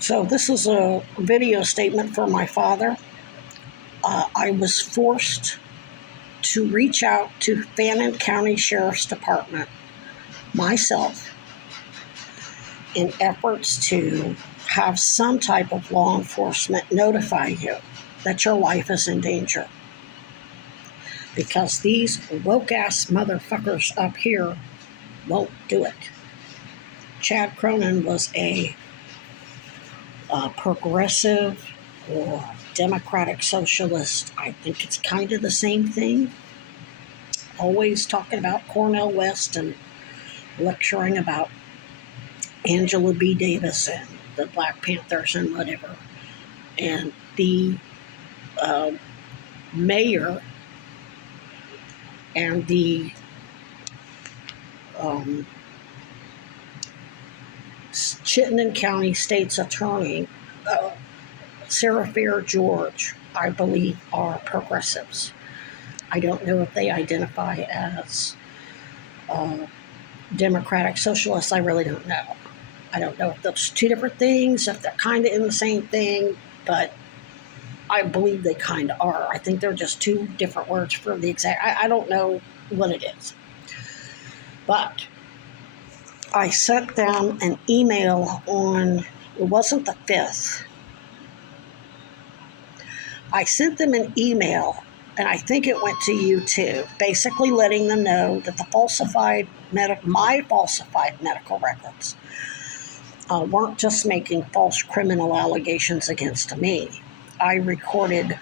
So this is a video statement for my father. I was forced to reach out to Fannin County Sheriff's Department myself in efforts to have some type of law enforcement notify you that your life is in danger. Because these woke-ass motherfuckers up here won't do it. Chad Cronin was a progressive or democratic socialist. I think it's kind of the same thing. Always talking about Cornel West and lecturing about Angela B. Davis and the Black Panthers and whatever. And the mayor and the Chittenden County State's Attorney, Sarah Fair George, I believe, are progressives. I don't know if they identify as democratic socialists. I really don't know. I don't know if those two different things, if they're kind of in the same thing, but I believe they kind of are. I think they're just two different words for the exact. I don't know what it is. But I sent them an email on, it wasn't the 5th. I sent them an email, and I think it went to you too, basically letting them know that the my falsified medical records weren't just making false criminal allegations against me. I recorded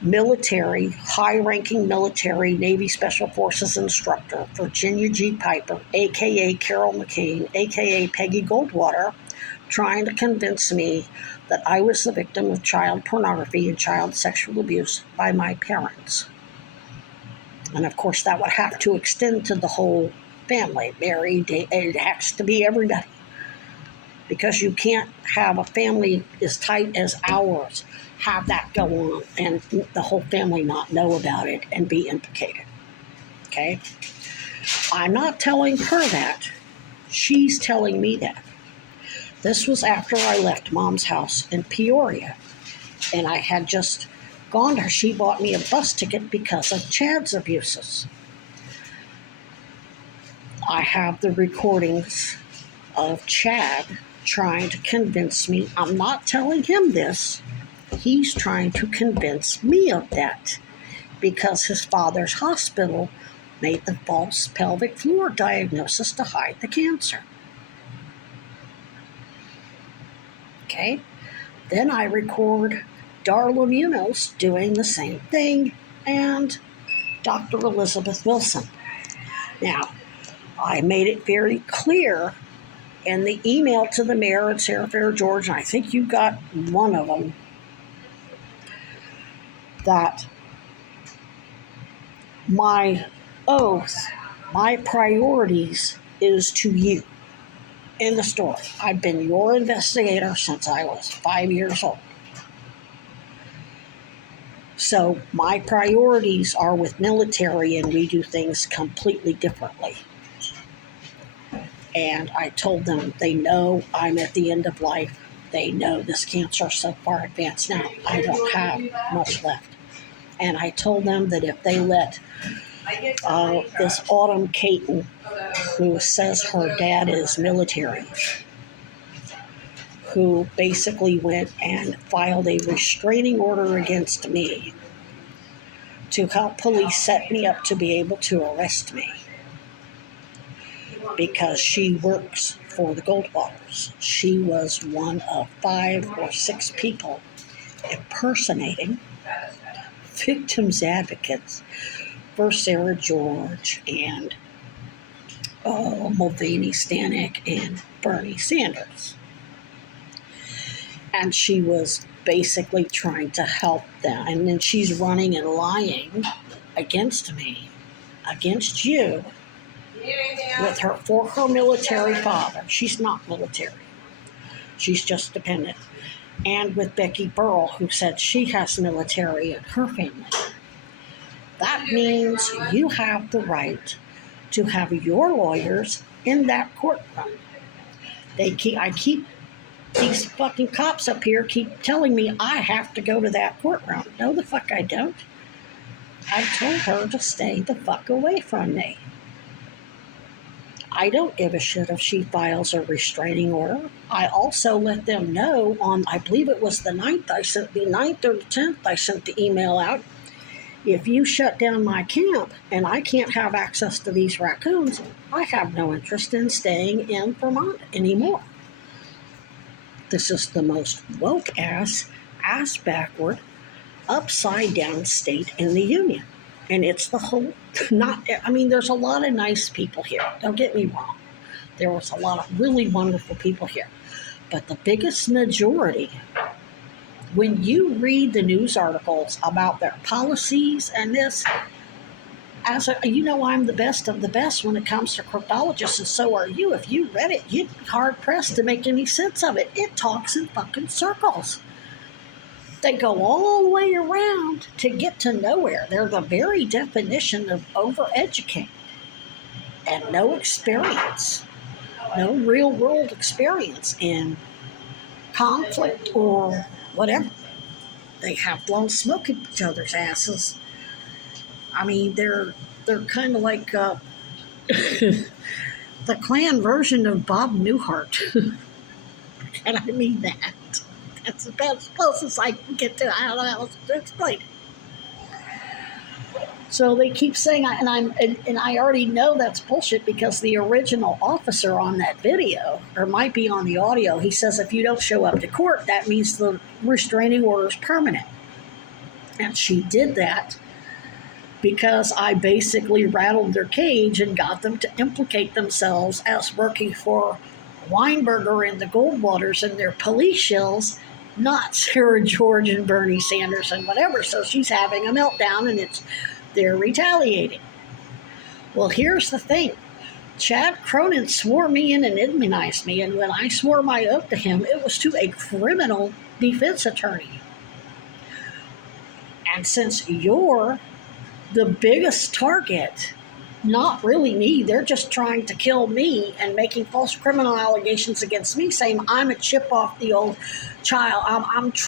high-ranking military Navy Special Forces instructor Virginia G. Piper, a.k.a. Carol McCain, a.k.a. Peggy Goldwater, trying to convince me that I was the victim of child pornography and child sexual abuse by my parents. And of course, that would have to extend to the whole family. It has to be everybody. Because you can't have a family as tight as ours have that go on and the whole family not know about it and be implicated. Okay? I'm not telling her that. She's telling me that. This was after I left Mom's house in Peoria, and I had just gone to her. She bought me a bus ticket because of Chad's abuses. I have the recordings of Chad trying to convince me. I'm not telling him this. He's trying to convince me of that because his father's hospital made the false pelvic floor diagnosis to hide the cancer. Okay? Then I record Darla Munoz doing the same thing and Dr. Elizabeth Wilson. Now, I made it very clear in the email to the mayor and Sarah Fair George, and I think you got one of them, that my oath, my priorities is to you in the story. I've been your investigator since I was 5 years old. So my priorities are with military, and we do things completely differently. And I told them they know I'm at the end of life. They know this cancer is so far advanced now. I don't have much left. And I told them that if they let this Autumn Caton, who says her dad is military, who basically went and filed a restraining order against me to help police set me up to be able to arrest me, because she works for the Goldwaters. She was one of 5 or 6 people impersonating victims advocates for Sarah George and Mulvaney Stanek and Bernie Sanders. And she was basically trying to help them. And then she's running and lying against me, against you, for her military father. She's not military. She's just dependent. And with Becky Burrell, who said she has military in her family. That means you have the right to have your lawyers in that courtroom. I keep These fucking cops up here keep telling me I have to go to that courtroom. No, the fuck I don't. I've told her to stay the fuck away from me. I don't give a shit if she files a restraining order. I also let them know on, I believe it was the 9th, I sent the 9th or the 10th, I sent the email out. If you shut down my camp and I can't have access to these raccoons, I have no interest in staying in Vermont anymore. This is the most woke ass backward, upside down state in the Union. And it's the whole, there's a lot of nice people here. Don't get me wrong. There was a lot of really wonderful people here. But the biggest majority, when you read the news articles about their policies and this, I'm the best of the best when it comes to cryptologists, and so are you. If you read it, you'd be hard pressed to make any sense of it. It talks in fucking circles. They go all the way around to get to nowhere. They're the very definition of overeducated and no experience, no real world experience in conflict or whatever. They have blown smoke at each other's asses. They're kind of like the Klan version of Bob Newhart. And I mean that. That's about as close as I can get to. I don't know how else to explain it. So they keep saying, and I already know that's bullshit because the original officer on that video, or might be on the audio, he says if you don't show up to court, that means the restraining order is permanent. And she did that because I basically rattled their cage and got them to implicate themselves as working for Weinberger and the Goldwaters and their police shills, not Sarah George and Bernie Sanders and whatever. So she's having a meltdown and they're retaliating. Well, here's the thing. Chad Cronin swore me in and immunized me, and when I swore my oath to him, it was to a criminal defense attorney. And since you're the biggest target, not really me, they're just trying to kill me and making false criminal allegations against me, saying I'm a chip off the old child. I'm